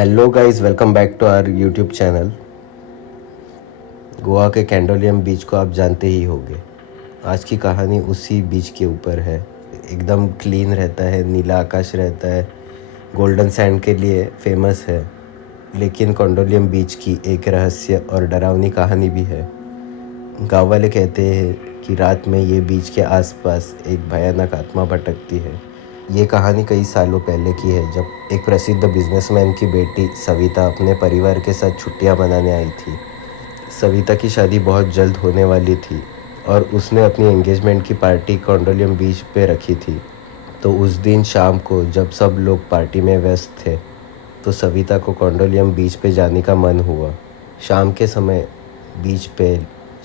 Hello guys, welcome back to our YouTube channel. Goa के कैंडोलियम बीच को आप जानते ही होंगे। आज की कहानी उसी बीच के ऊपर है। एकदम क्लीन रहता है, नीला आकाश रहता है, गोल्डन सैंड के लिए फेमस है। लेकिन कैंडोलियम बीच की एक रहस्य और डरावनी कहानी भी है। गाँव वाले कहते हैं कि रात में ये बीच के आसपास एक भयानक आत्मा भटकती है। ये कहानी कई सालों पहले की है, जब एक प्रसिद्ध बिजनेसमैन की बेटी सविता अपने परिवार के साथ छुट्टियां मनाने आई थी। सविता की शादी बहुत जल्द होने वाली थी और उसने अपनी एंगेजमेंट की पार्टी कैंडोलियम बीच पे रखी थी। तो उस दिन शाम को जब सब लोग पार्टी में व्यस्त थे, तो सविता को कैंडोलियम बीच पे जाने का मन हुआ। शाम के समय बीच पे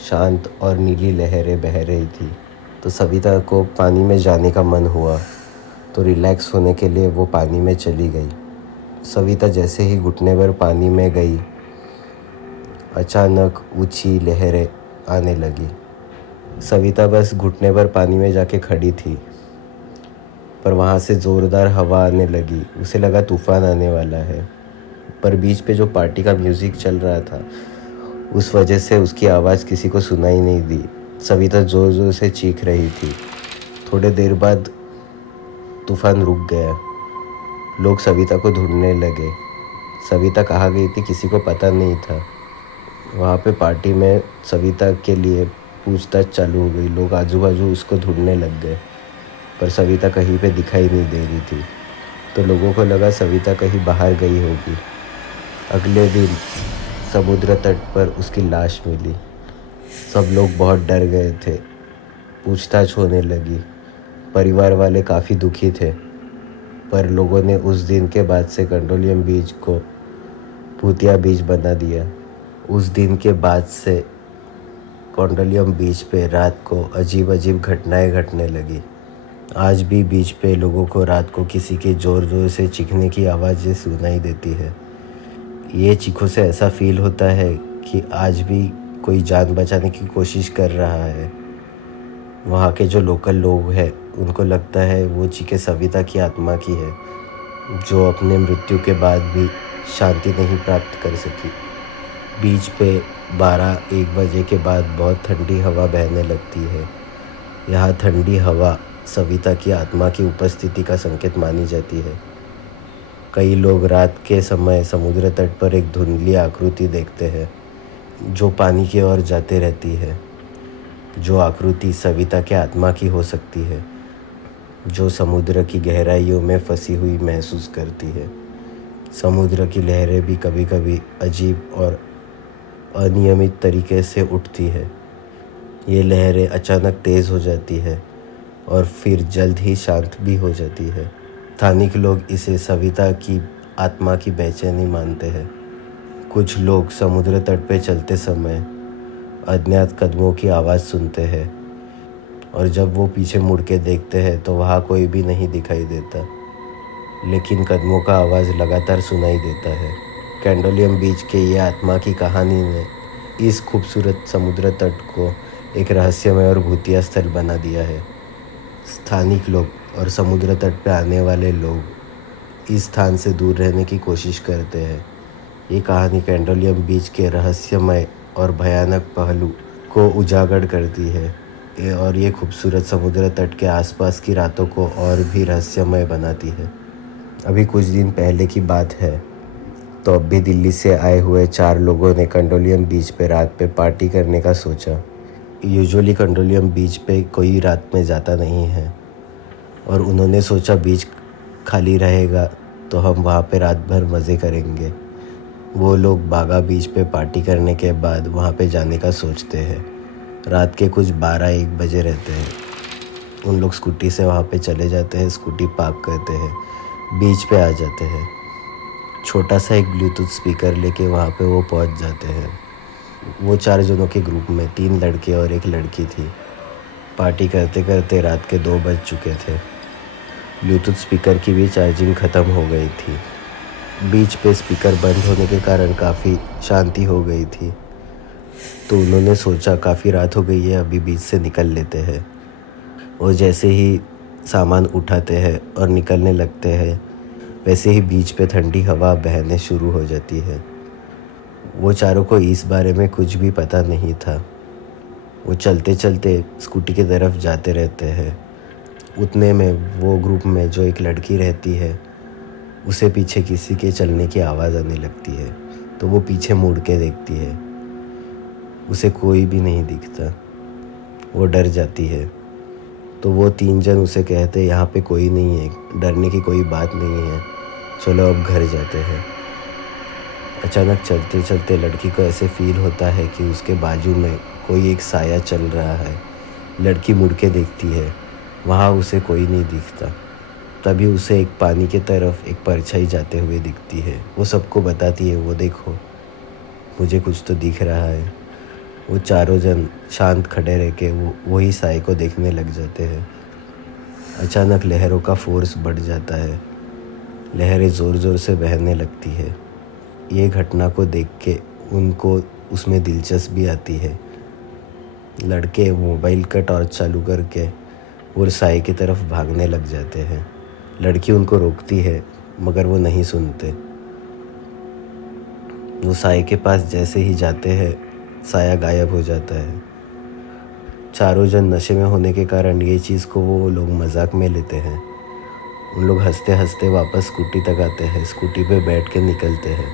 शांत और नीली लहरें बह रही थी, तो सविता को पानी में जाने का मन हुआ। तो रिलैक्स होने के लिए वो पानी में चली गई। सविता जैसे ही घुटने भर पानी में गई, अचानक ऊंची लहरें आने लगी। सविता बस घुटने भर पानी में जाके खड़ी थी, पर वहाँ से ज़ोरदार हवा आने लगी। उसे लगा तूफान आने वाला है, पर बीच पे जो पार्टी का म्यूज़िक चल रहा था, उस वजह से उसकी आवाज़ किसी को सुनाई नहीं दी। सविता ज़ोर ज़ोर से चीख रही थी। थोड़ी देर बाद तूफान रुक गया। लोग सविता को ढूंढने लगे। सविता कहाँ गई थी किसी को पता नहीं था। वहाँ पे पार्टी में सविता के लिए पूछताछ चालू हो गई। लोग आजू बाजू उसको ढूंढने लग गए, पर सविता कहीं पे दिखाई नहीं दे रही थी। तो लोगों को लगा सविता कहीं बाहर गई होगी। अगले दिन समुद्र तट पर उसकी लाश मिली। सब लोग बहुत डर गए थे। पूछताछ होने लगी। परिवार वाले काफ़ी दुखी थे, पर लोगों ने उस दिन के बाद से कैंडोलियम बीच को भूतिया बीच बना दिया। उस दिन के बाद से कैंडोलियम बीच पे रात को अजीब अजीब घटनाएं घटने लगी। आज भी बीच पे लोगों को रात को किसी के ज़ोर ज़ोर से चीखने की आवाज़ें सुनाई देती है। ये चीखों से ऐसा फील होता है कि आज भी कोई जान बचाने की कोशिश कर रहा है। वहाँ के जो लोकल लोग हैं, उनको लगता है वो चीखें सविता की आत्मा की है, जो अपने मृत्यु के बाद भी शांति नहीं प्राप्त कर सकी। बीच पे 12-1 बजे के बाद बहुत ठंडी हवा बहने लगती है। यहाँ ठंडी हवा सविता की आत्मा की उपस्थिति का संकेत मानी जाती है। कई लोग रात के समय समुद्र तट पर एक धुंधली आकृति देखते हैं, जो पानी की ओर जाते रहती है। जो आकृति सविता के आत्मा की हो सकती है, जो समुद्र की गहराइयों में फंसी हुई महसूस करती है। समुद्र की लहरें भी कभी कभी अजीब और अनियमित तरीके से उठती है। ये लहरें अचानक तेज़ हो जाती है और फिर जल्द ही शांत भी हो जाती है। स्थानिक लोग इसे सविता की आत्मा की बेचैनी मानते हैं। कुछ लोग समुद्र तट पे चलते समय अज्ञात कदमों की आवाज़ सुनते हैं, और जब वो पीछे मुड़ के देखते हैं तो वहाँ कोई भी नहीं दिखाई देता, लेकिन कदमों का आवाज़ लगातार सुनाई देता है। कैंडोलियम बीच के ये आत्मा की कहानी ने इस खूबसूरत समुद्र तट को एक रहस्यमय और भूतिया स्थल बना दिया है। स्थानिक लोग और समुद्र तट पे आने वाले लोग इस स्थान से दूर रहने की कोशिश करते हैं। ये कहानी कैंडोलियम बीच के रहस्यमय और भयानक पहलू को उजागर करती है, और ये खूबसूरत समुद्र तट के आसपास की रातों को और भी रहस्यमय बनाती है। अभी कुछ दिन पहले की बात है, तो अब भी दिल्ली से आए हुए 4 लोगों ने कैंडोलियम बीच पे रात पे पार्टी करने का सोचा। यूजुअली कैंडोलियम बीच पे कोई रात में जाता नहीं है, और उन्होंने सोचा बीच खाली रहेगा तो हम वहाँ पे रात भर मज़े करेंगे। वो लोग बागा बीच पे पार्टी करने के बाद वहाँ पे जाने का सोचते हैं। रात के कुछ 12-1 बजे रहते हैं। उन लोग स्कूटी से वहाँ पे चले जाते हैं, स्कूटी पार्क करते हैं, बीच पे आ जाते हैं। छोटा सा एक ब्लूटूथ स्पीकर लेके वहाँ पे वो पहुँच जाते हैं। वो 4 जनों के ग्रुप में 3 लड़के और 1 लड़की थी। पार्टी करते करते रात के 2 बज चुके थे। ब्लूटूथ स्पीकर की भी चार्जिंग ख़त्म हो गई थी। बीच पे स्पीकर बंद होने के कारण काफ़ी शांति हो गई थी, तो उन्होंने सोचा काफ़ी रात हो गई है, अभी बीच से निकल लेते हैं। और जैसे ही सामान उठाते हैं और निकलने लगते हैं, वैसे ही बीच पे ठंडी हवा बहने शुरू हो जाती है। वो चारों को इस बारे में कुछ भी पता नहीं था। वो चलते चलते स्कूटी की तरफ जाते रहते हैं। उतने में वो ग्रुप में जो एक लड़की रहती है, उसे पीछे किसी के चलने की आवाज़ आने लगती है। तो वो पीछे मुड़ के देखती है, उसे कोई भी नहीं दिखता। वो डर जाती है। तो वो 3 जन उसे कहते हैं, यहाँ पे कोई नहीं है, डरने की कोई बात नहीं है, चलो अब घर जाते हैं। अचानक चलते चलते लड़की को ऐसे फील होता है कि उसके बाजू में कोई एक साया चल रहा है। लड़की मुड़ के देखती है, वहाँ उसे कोई नहीं दिखता। तभी उसे एक पानी की तरफ एक परछाई जाते हुए दिखती है। वो सबको बताती है, वो देखो मुझे कुछ तो दिख रहा है। वो चारों जन शांत खड़े रह के वही साए को देखने लग जाते हैं। अचानक लहरों का फोर्स बढ़ जाता है। लहरें ज़ोर ज़ोर से बहने लगती है। ये घटना को देख के उनको उसमें दिलचस्पी आती है। लड़के मोबाइल का टॉर्च चालू करके वो साए की तरफ भागने लग जाते हैं। लड़की उनको रोकती है मगर वो नहीं सुनते। वो साए के पास जैसे ही जाते हैं, साया गायब हो जाता है। चारों जन नशे में होने के कारण ये चीज़ को वो लोग मजाक में लेते हैं। उन लोग हंसते हंसते वापस स्कूटी तक आते हैं। स्कूटी पे बैठ के निकलते हैं।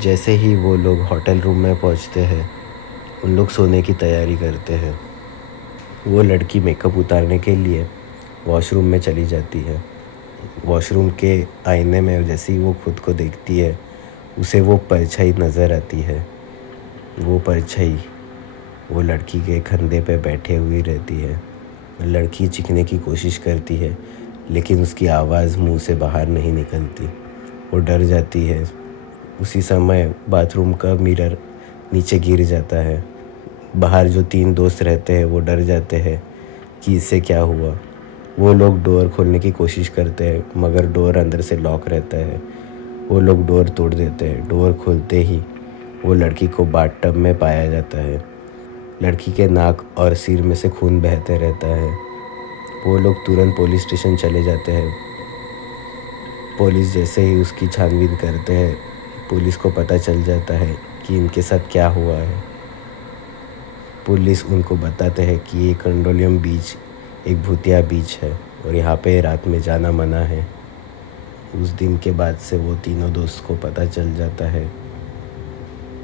जैसे ही वो लोग होटल रूम में पहुंचते हैं, उन लोग सोने की तैयारी करते हैं। वो लड़की मेकअप उतारने के लिए वॉशरूम में चली जाती है। वॉशरूम के आईने में जैसे ही वो खुद को देखती है, उसे वो परछाई नज़र आती है। वो परछाई वो लड़की के कंधे पे बैठे हुई रहती है। लड़की चीखने की कोशिश करती है, लेकिन उसकी आवाज़ मुंह से बाहर नहीं निकलती। वो डर जाती है। उसी समय बाथरूम का मिरर नीचे गिर जाता है। बाहर जो 3 दोस्त रहते हैं वो डर जाते हैं कि इससे क्या हुआ। वो लोग डोर खोलने की कोशिश करते हैं मगर डोर अंदर से लॉक रहता है। वो लोग डोर तोड़ देते हैं। डोर खोलते ही वो लड़की को बाथटब में पाया जाता है। लड़की के नाक और सिर में से खून बहते रहता है। वो लोग तुरंत पुलिस स्टेशन चले जाते हैं। पुलिस जैसे ही उसकी छानबीन करते हैं, पुलिस को पता चल जाता है कि इनके साथ क्या हुआ है। पुलिस उनको बताते हैं कि ये कंडोलियम बीच एक भूतिया बीच है और यहाँ पे रात में जाना मना है। उस दिन के बाद से वो तीनों दोस्त को पता चल जाता है।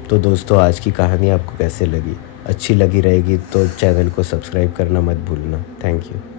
तो दोस्तों, आज की कहानी आपको कैसे लगी? अच्छी लगी रहेगी तो चैनल को सब्सक्राइब करना मत भूलना। Thank you.